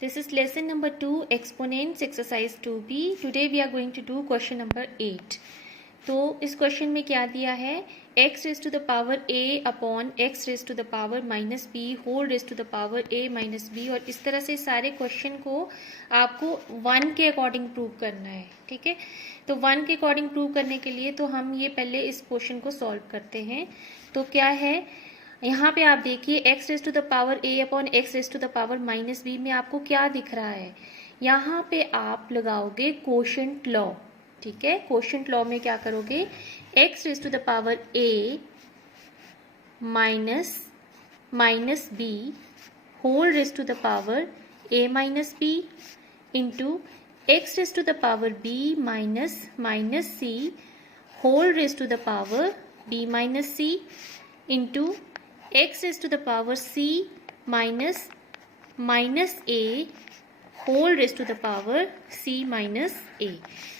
This is lesson number 2, exponents exercise 2b. Today we are going to do question number 8. तो इस question में क्या दिया है, x raise to the power a upon x raise to the power minus b whole raise to the power a minus b, और इस तरह से सारे क्वेश्चन को आपको 1 के अकॉर्डिंग प्रूव करना है. ठीक है, तो 1 के अकॉर्डिंग प्रूव करने के लिए तो हम ये पहले इस क्वेश्चन को सॉल्व करते हैं. तो क्या है, यहाँ पे आप देखिए x raise to the power a upon x raise to the power minus b में आपको क्या दिख रहा है. यहाँ पे आप लगाओगे कोशेंट लॉ. ठीक है, कोशेंट लॉ में क्या करोगे, x raise to the power a minus b whole raise to the power a minus b into x raise to the power b minus c whole raise to the power b minus c into x raise to the power c minus a whole raise to the power c minus a.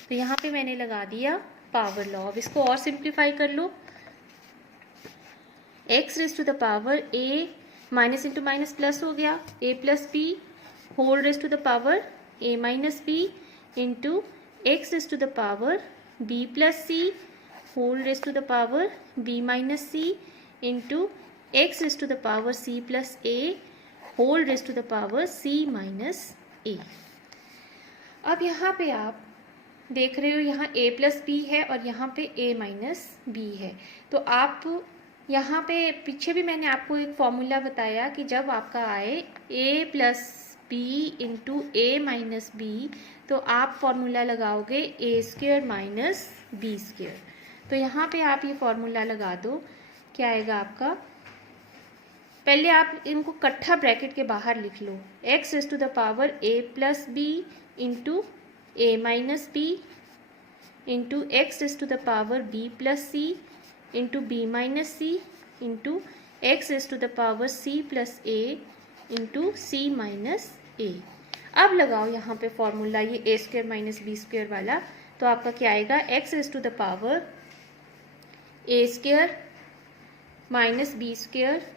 तो यहाँ पे मैंने लगा दिया power law. अब इसको और simplify कर लो. x raise to the power a minus into minus plus हो गया, a plus b whole raise to the power a minus b into x raise to the power b plus c whole raise to the power b minus c into x raise to the power c plus a whole raise to the power c minus a. अब यहाँ पे आप देख रहे हो, यहाँ a plus B है और यहाँ पे a माइनस बी है. तो आप यहाँ पे पीछे भी मैंने आपको एक फॉर्मूला बताया कि जब आपका आए a plus b into a minus b तो आप फॉर्मूला लगाओगे a square minus b square. तो यहाँ पे आप ये फॉर्मूला लगा दो. क्या आएगा आपका, पहले आप इनको इकट्ठा ब्रैकेट के बाहर लिख लो. x raise to the power a plus b into a minus b into x raise to the power b plus c into b minus c into x raise to the power c plus a into c minus a. अब लगाओ यहाँ पे formula ये a square minus b square वाला. तो आपका क्या आएगा, x raise to the power a square minus b square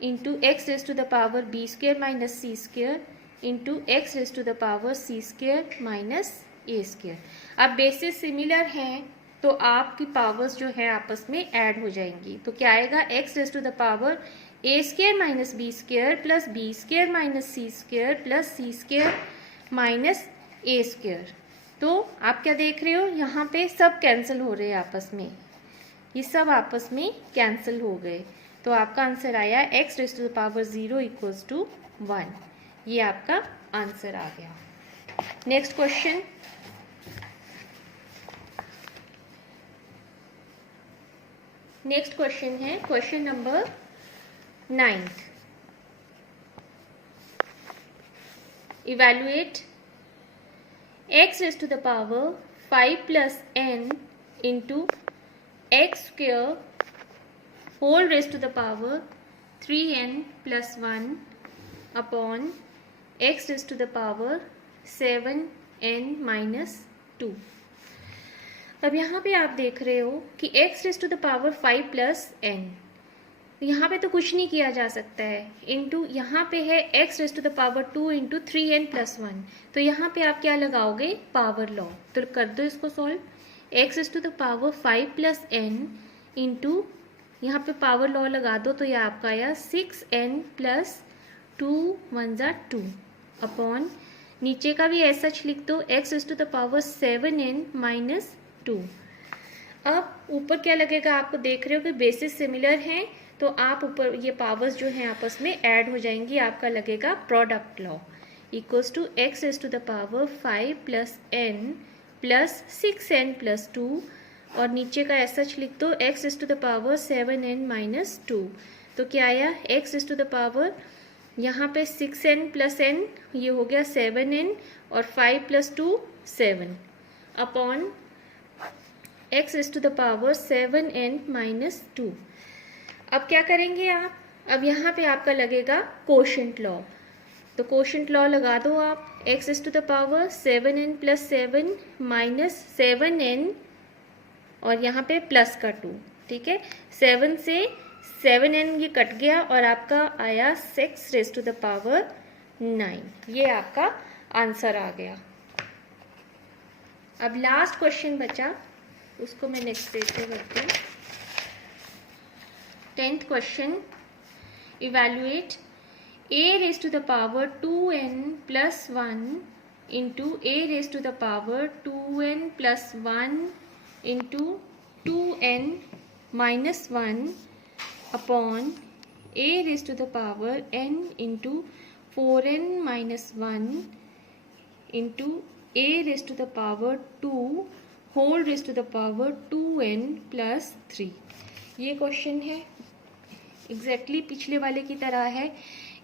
into x raise to the power b square minus c square into x raise to the power c square minus a square. अब basis similar हैं तो आपकी powers जो है आपस में add हो जाएंगी. तो क्या आएगा, x raise to the power a square minus b square plus b square minus c square plus c square minus a square. तो आप क्या देख रहे हो, यहाँ पे सब कैंसिल हो रहे हैं आपस में, ये सब आपस में कैंसिल हो गए. तो आपका आंसर आया x raise to the power 0 equals to 1. ये आपका आंसर आ गया. नेक्स्ट क्वेश्चन, है question number 9. Evaluate x raise to the power 5 plus n into x square whole raise to the power 3n plus 1 upon x raise to the power 7n minus 2. अब यहाँ पे आप देख रहे हो कि x raise to the power 5 plus n, यहाँ पे तो कुछ नहीं किया जा सकता है, इंटू यहाँ पे है x raise to the power 2 into 3n plus 1. तो यहाँ पे आप क्या लगाओगे, पावर लॉ. तो कर दो इसको solve. x raise to the power 5 plus n into यहाँ पे पावर लॉ लगा दो. तो ये आपका आया 6n प्लस 2 1 ज़ा 2 अपॉन नीचे का भी ऐसा लिख दो, x raise to the power 7n minus 2. अब ऊपर क्या लगेगा, आपको देख रहे हो कि बेसिस सिमिलर हैं तो आप ऊपर ये पावर्स जो हैं आपस में ऐड हो जाएंगी. आपका लगेगा product law equals to x raise to the power 5 plus n plus 6n plus 2 और नीचे का ऐसा लिख दो, x raise to the power 7n minus 2. तो क्या आया, x raise to the power यहाँ पे 6n प्लस n ये हो गया 7n और 5 plus 2 7 upon x raise to the power 7n minus 2. अब क्या करेंगे आप, अब यहाँ पे आपका लगेगा कोशेंट लॉ. तो कोशेंट लॉ लगा दो आप, x raise to the power 7n plus 7 minus 7n और यहाँ पे प्लस का 2. ठीक है, 7 से 7n ये कट गया और आपका आया 6 रेज टू द पावर 9। ये आपका आंसर आ गया। अब लास्ट क्वेश्चन बचा, उसको मैं नेक्स्ट पेज पे करती हूँ। 10th question, evaluate a raised to the power 2n plus 1 into a raised to the power 2n plus 1 into 2n minus 1 upon a raised to the power n into 4n minus 1 into a raised to the power 2 whole raised to the power 2n plus 3। ये question है exactly पिछले वाले की तरह है।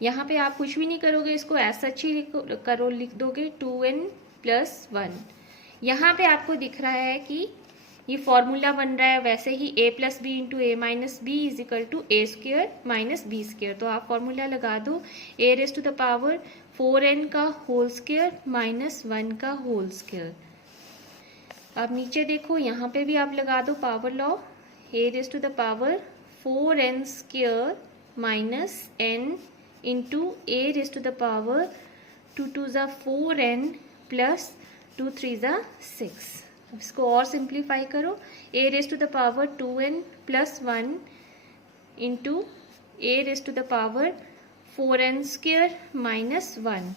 यहाँ पे आप कुछ भी नहीं करोगे, इसको ऐसा अच्छी लिख दोगे 2n plus 1। यहाँ पे आपको दिख रहा है कि ये फॉर्मूला बन रहा है वैसे ही a plus b into a minus b is equal to a square minus b square. तो आप फॉर्मूला लगा दो a raise to the power 4n का होल स्क्वेयर माइनस 1 का होल स्क्वेयर। अब नीचे देखो, यहाँ पे भी आप लगा दो power law, a raise to the power 4n square minus n into a raise to the power 2 2 ज़ा 4n प्लस 2 3 ज़ा 6। इसको और सिंप्लीफाई करो, a raise to the power 2n plus 1 into a raise to the power 4n square minus 1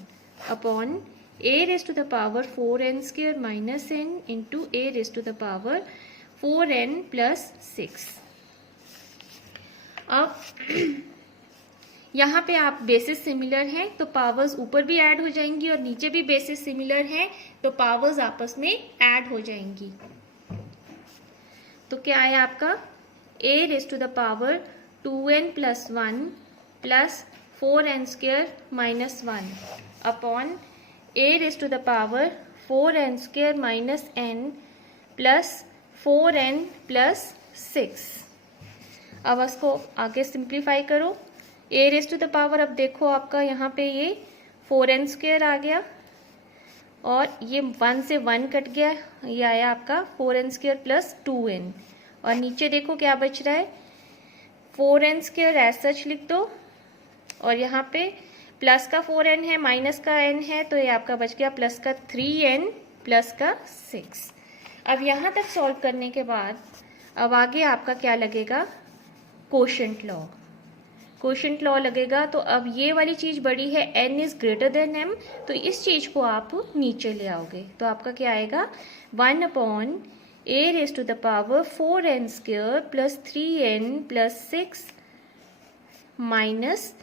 upon a raise to the power 4n square minus n into a raise to the power 4n plus 6। अब यहाँ पे आप basis similar हैं तो powers ऊपर भी add हो जाएंगी और नीचे भी बेसिस सिमिलर हैं तो पावर्स आपस में ऐड हो जाएंगी। तो क्या है आपका a raise to the power 2n plus 1 plus 4n square minus 1 upon a raise to the power 4n square minus n plus 4n plus 6। अब इसको आगे सिंप्लीफाई करो, a raise to the power, अब देखो आपका यहाँ पे ये 4n स्क्वेयर आ गया और ये 1 से 1 कट गया, ये आया आपका 4n स्क्वेयर प्लस 2n। और नीचे देखो क्या बच रहा है, 4n स्क्वेयर एज सच लिख दो और यहाँ पे प्लस का 4n है माइनस का n है तो ये आपका बच गया प्लस का 3n प्लस का 6। अब यहाँ तक सॉल्व करने के बाद अब आगे आपका क्या लगेगा, कोशेंट लॉ। कोशेंट लॉ लगेगा तो अब ये वाली चीज बड़ी है, n is greater than m, तो इस चीज को आप नीचे ले आओगे तो आपका क्या आएगा 1 upon a raise to the power 4n square plus 3n plus 6 minus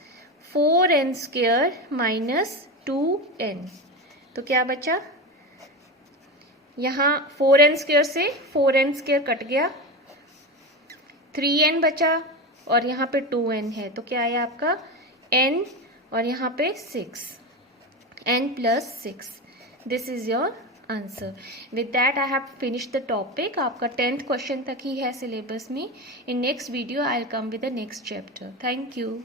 4n square minus 2n। तो क्या बचा, यहाँ 4n स्क्वेयर से 4n स्क्वेयर कट गया, 3n बचा और यहाँ पे 2n है तो क्या आया आपका n और यहाँ पे 6, n plus 6। This is your answer. With that I have finished the topic. आपका 10th क्वेश्चन तक ही है सिलेबस में। In next video I will come with the next chapter. Thank you.